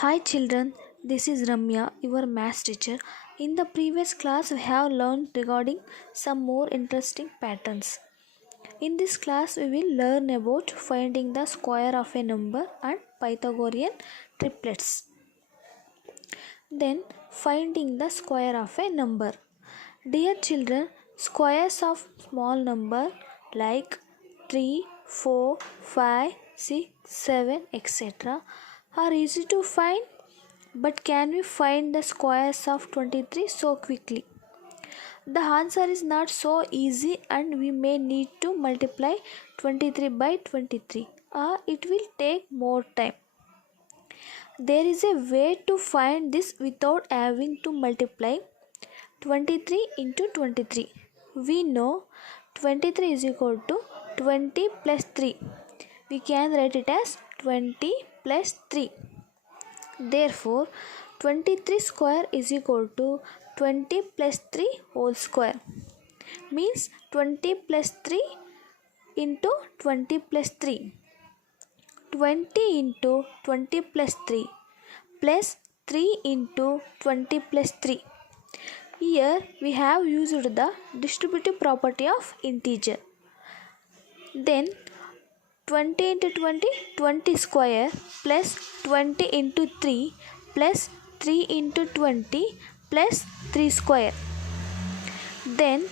Hi children, this is Ramya, your maths teacher. In the previous class, we have learned regarding some more interesting patterns. In this class, we will learn about finding the square of a number and Pythagorean triplets. Then, finding the square of a number. Dear children, squares of small number like 3, 4, 5, 6, 7, etc. are easy to find, but can we find the squares of 23 so quickly? The answer is not so easy and we may need to multiply 23 by 23 or it will take more time. There is a way to find this without having to multiply 23 into 23. We know 23 is equal to 20 plus 3. We can write it as 20 plus 3. Therefore, 23 square is equal to 20 plus 3 whole square. Means 20 plus 3 into 20 plus 3. 20 into 20 plus 3 plus 3 into 20 plus 3. Here we have used the distributive property of integer. Then 20 into 20, 20 square plus 20 into 3 plus 3 into 20 plus 3 square. Then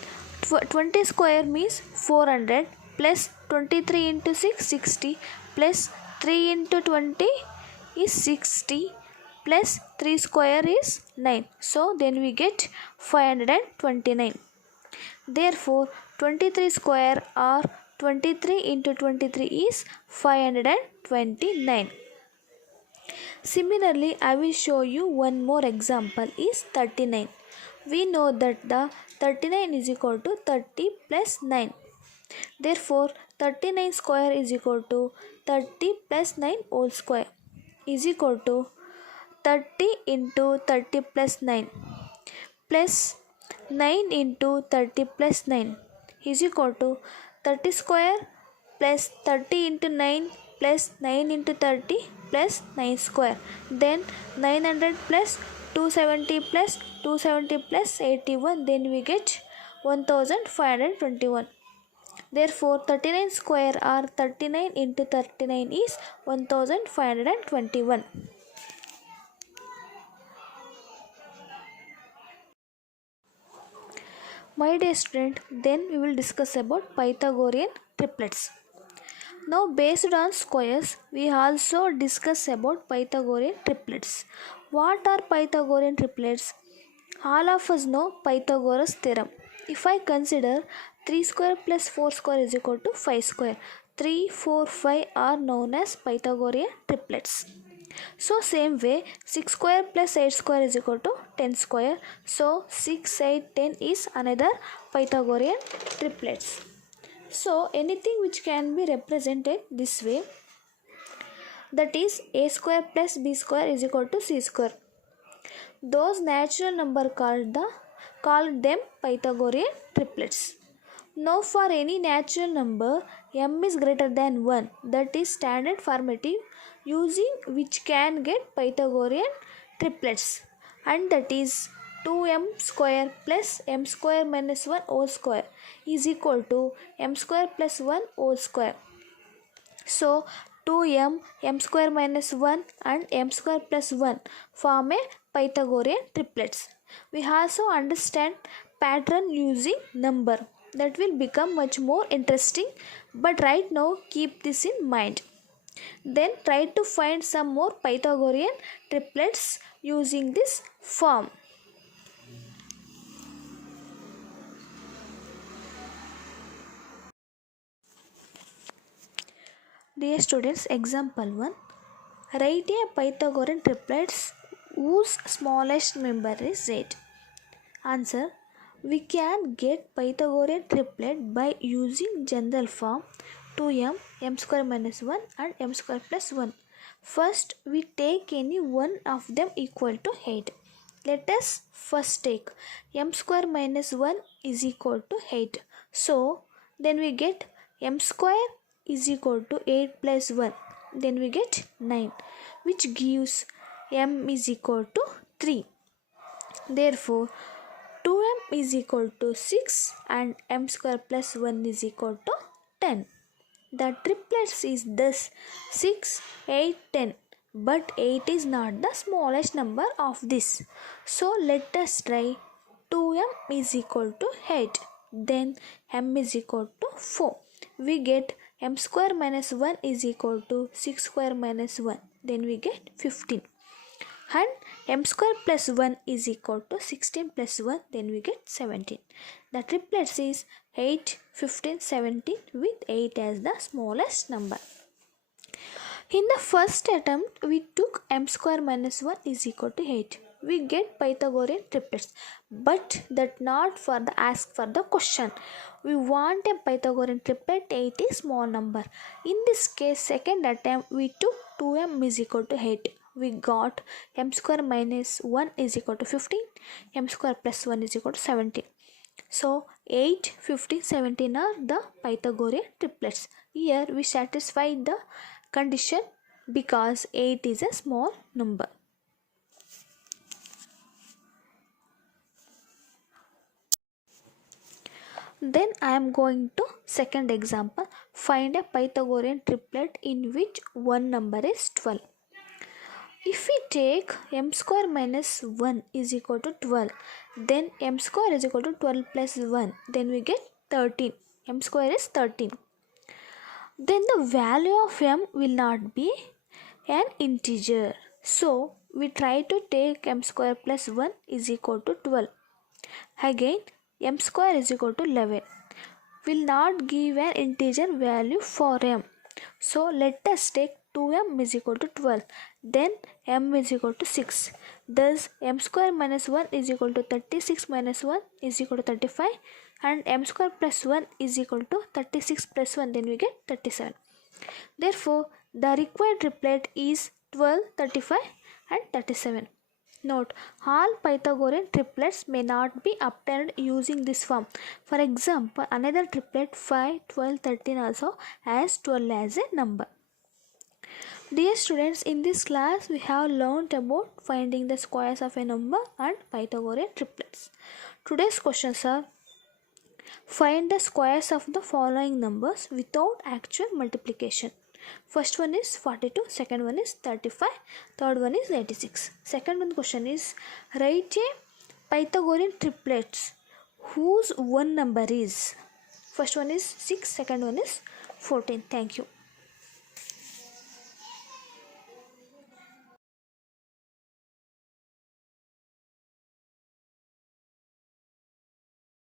20 square means 400 plus 23 into 6, 60 plus 3 into 20 is 60 plus 3 square is 9. So then we get 529. Therefore 23 square or 23 into 23 is 529. Similarly, I will show you one more example is 39. We know that the 39 is equal to 30 plus 9. Therefore, 39 square is equal to 30 plus 9 whole square is equal to 30 into 30 plus 9 plus 9 into 30 plus 9 is equal to 30 square plus 30 into 9 plus 9 into 30 plus 9 square. Then 900 plus 270 plus 270 plus 81. Then we get 1521. Therefore 39 square or 39 into 39 is 1521. My dear student, then we will discuss about Pythagorean triplets. Now based on squares, we also discuss about Pythagorean triplets. What are Pythagorean triplets? All of us know Pythagoras theorem. If I consider 3 square plus 4 square is equal to 5 square, 3, 4, 5 are known as Pythagorean triplets. So same way 6 square plus 8 square is equal to 10 square. So 6, 8, 10 is another Pythagorean triplets. So anything which can be represented this way, that is a square plus b square is equal to c square. Those natural number called them Pythagorean triplets. Now for any natural number m is greater than 1, that is standard formative using which can get Pythagorean triplets, and that is 2m square plus m square minus 1 whole square is equal to m square plus 1 whole square. So 2m, m square minus 1 and m square plus 1 form a Pythagorean triplets. We also understand pattern using number. That will become much more interesting, but right now keep this in mind. Then try to find some more Pythagorean triplets using this form. Dear students, example 1. Write a Pythagorean triplets whose smallest member is 8. Answer. We can get Pythagorean triplet by using general form 2m, m square minus 1 and m square plus 1. First, we take any one of them equal to 8. Let us first take m square minus 1 is equal to 8. So, then we get m square is equal to 8 plus 1. Then we get 9, which gives m is equal to 3. Therefore, 2m is equal to 6 and m square plus 1 is equal to 10. The triplets is thus 6, 8, 10. But 8 is not the smallest number of this. So let us try 2m is equal to 8. Then m is equal to 4. We get m square minus 1 is equal to 6 square minus 1. Then we get 15. And m square plus 1 is equal to 16 plus 1. Then we get 17. The triplets is 8, 15, 17 with 8 as the smallest number. In the first attempt, we took m square minus 1 is equal to 8. We get Pythagorean triplets, but that not for the ask for the question. We want a Pythagorean triplet, 8 is small number. In this case, second attempt, we took 2m is equal to 8. We got m square minus 1 is equal to 15, m square plus 1 is equal to 17. So 8, 15, 17 are the Pythagorean triplets. Here we satisfy the condition because 8 is a small number. Then I am going to second example. Find a Pythagorean triplet in which one number is 12. If we take m square minus 1 is equal to 12, then m square is equal to 12 plus 1, then we get 13. M square is 13. Then the value of m will not be an integer. So we try to take m square plus 1 is equal to 12. Again, m square is equal to 11. Will not give an integer value for m. So let us take 2m is equal to 12. Then m is equal to 6. Thus m square minus 1 is equal to 36 minus 1 is equal to 35. And m square plus 1 is equal to 36 plus 1. Then we get 37. Therefore, the required triplet is 12, 35 and 37. Note, all Pythagorean triplets may not be obtained using this form. For example, another triplet 5, 12, 13 also has 12 as a number. Dear students, in this class we have learnt about finding the squares of a number and Pythagorean triplets. Today's questions are: find the squares of the following numbers without actual multiplication. First one is 42, second one is 35, third one is 86. Second one question is: write a Pythagorean triplets whose one number is. First one is 6, second one is 14. Thank you.